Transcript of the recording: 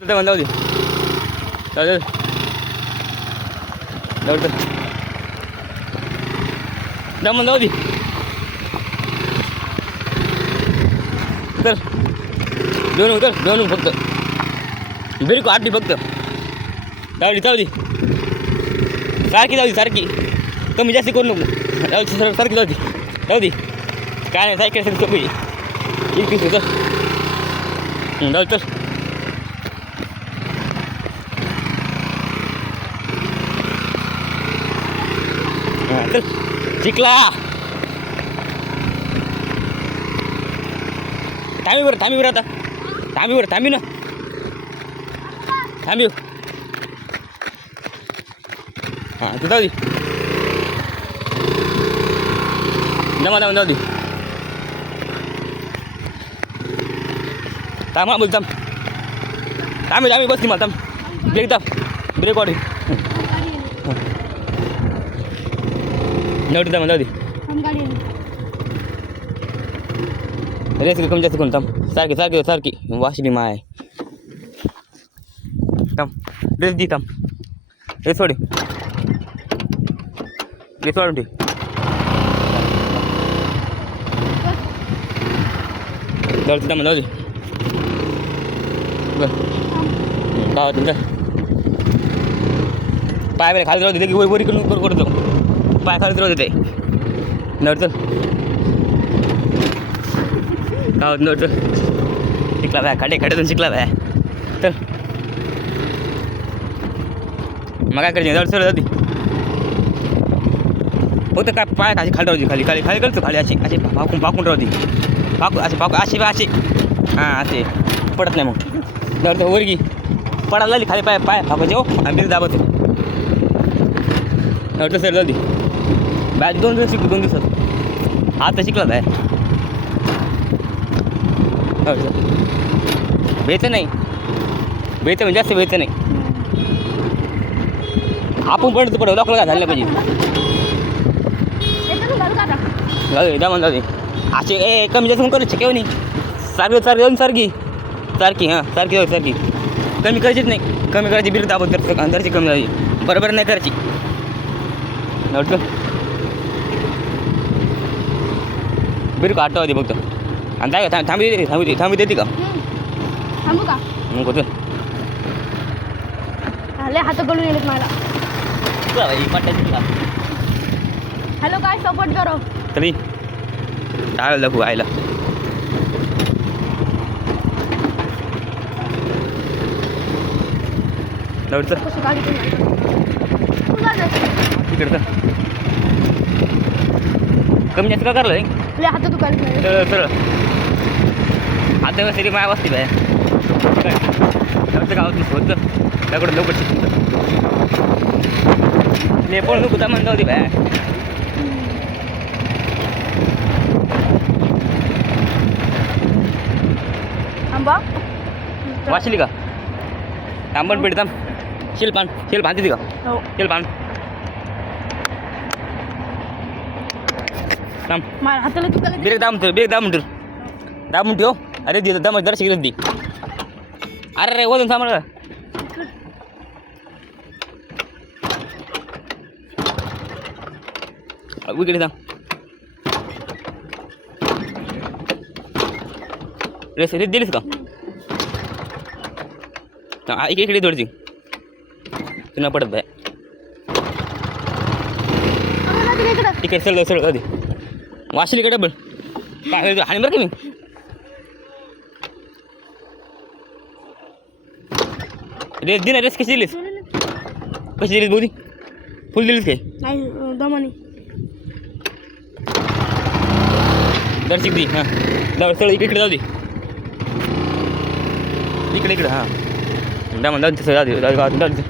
जाऊ दे जाऊ दे जाऊ दे दमन जाऊ दे तर दोन फक्त बिरको आठली फक्त जाऊ दे सारखी कमी जास्त करू नको सारखी जाऊ दे काय नाही सायकल कमी एक चल जाऊ चल चल चिकला थांबी आता थांबी ना थांबी हां तू जाऊ दे दमा जाऊ दे थांबा बोल थांबी बसली मला थांब ब्रेक वाढ जाऊ दे रेस कमी जास्त करून थांब सारखी वाशिली माय थांब रेस दी थांब रेस वाढ रेस वाढून ठेव जाऊ दे तुमचा पाय बरे खाली राहू दे वरी करतो पाय खाली राहू दे नडचल नडचल शिकला बाय खड्यातून शिकला बाय चल मग काय करायचं नडचल जाऊ दे होतं काय पाय खाली राहू दे खाली करतो खाली अशी पाकून राहू दे असे हां असे पडत नाही मग नडचल वरगी पडायला लागली खाली पाय फाकायचे हो आणि दाबत नडचल सर जाऊ दे बाय 2 दिवस शिकलो 2 दिवसात आता शिकला बाय भेटतं नाही म्हणजे जास्त भेटतं नाही आपण पडतो दाखवलं का झालं पाहिजे जाऊ दे असे कमी जास्त करू शकेव नाही सारखी हां सारखी कमी करायचीच नाही कमी करायची बिल दाबत करतो अंदरची कमी झाली बरोबर नाही करायची नव्हतं बिल का आठवते फक्त आणि काय थांबी देते का थांबू का मग होतं हात गळून येत मला हॅलो काय सपोर्ट करो तरी काय दाखवू आयला नव्हतं कसं गाडी तिकडं कमी जास्त का करलं हात दुकान सरळ आता तरी माया बसते बाय गावात होतं त्याकडं लवकर शिकतो मी पण नको म्हणता होती बाय आंबा वाचली का तांबण पेट थांब शिलपान तिथे का हो शिलपान थांब मला हाताला दुकान बेग दाम ठेव अरे दे दम जरा शिकत दे अरे वजन सांभाळ इकडे थांब रेस दिलीस का इकडे थोडीशी तुला पडत बाय इकडे सरळ आधी वाशिली कडे बघ काय हाणी बरं का मी रेस दे ना रेस कशी दिलीस बोधी फुल दिलीस काय नाही दमानी दर्शिक दी हां सरळ इकडे जाऊ दे इकडे हां दमन जाऊ दे